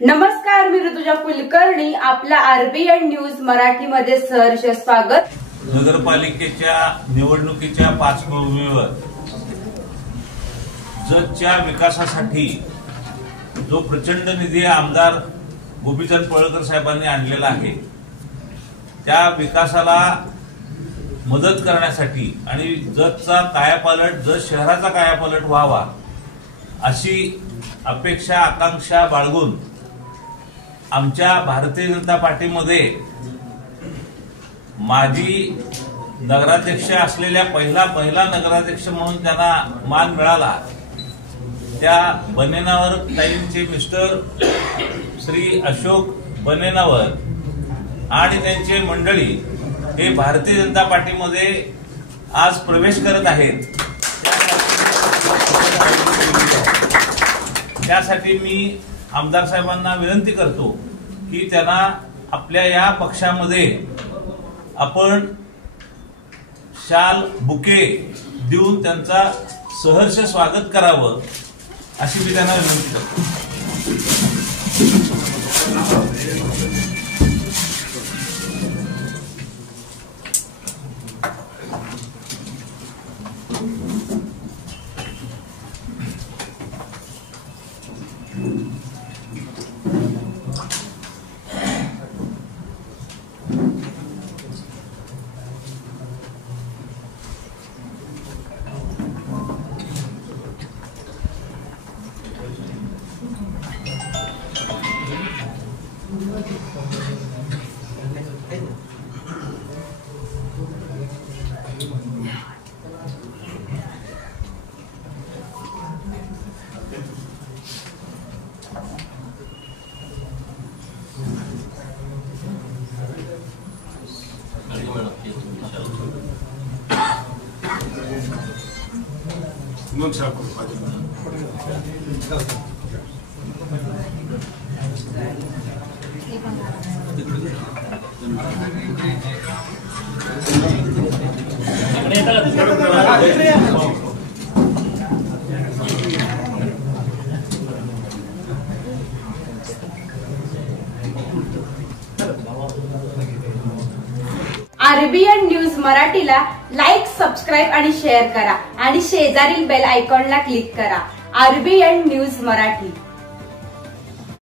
नमस्कार, मी ऋतुजा कुलकर्णी. आपला RBN news मराठीमध्ये सहर्ष स्वागत. नगरपालिकेच्या निवडणुकीच्या पार्श्वभूमीवर जतच्या विकासासाठी जो प्रचंड निधी आमदार गोपीचंद पळळकर साहेबांनी आणलेला आहे, त्या विकासाला मदत करण्यासाठी आणि जतचा कायापालट, जत शहराचा कायापालट व्हावा अशी अपेक्षा आकांक्षा बाळगून आमच्या भारतीय जनता पार्टीमध्ये माजी नगराध्यक्ष असलेल्या पहिला नगराध्यक्ष म्हणून त्यांना मान मिळाला त्या बनेनावर ताईंचे मिस्टर श्री अशोक बनेनावर आणि त्यांचे मंडळी हे भारतीय जनता पार्टीमध्ये आज प्रवेश करत आहेत. त्यासाठी मी आमदार साहेबांना विनंती करतो की त्यांना आपल्या या पक्षामध्ये आपण शाल बुके देऊन त्यांचा सहर्ष स्वागत करावं अशी मी त्यांना विनंती करतो. आरबीएन न्यूज मराठीला लाईक, सबस्क्राईब आणि शेअर करा आणि शेजारील बेल आयकॉनला क्लिक करा. RBN news Marathi.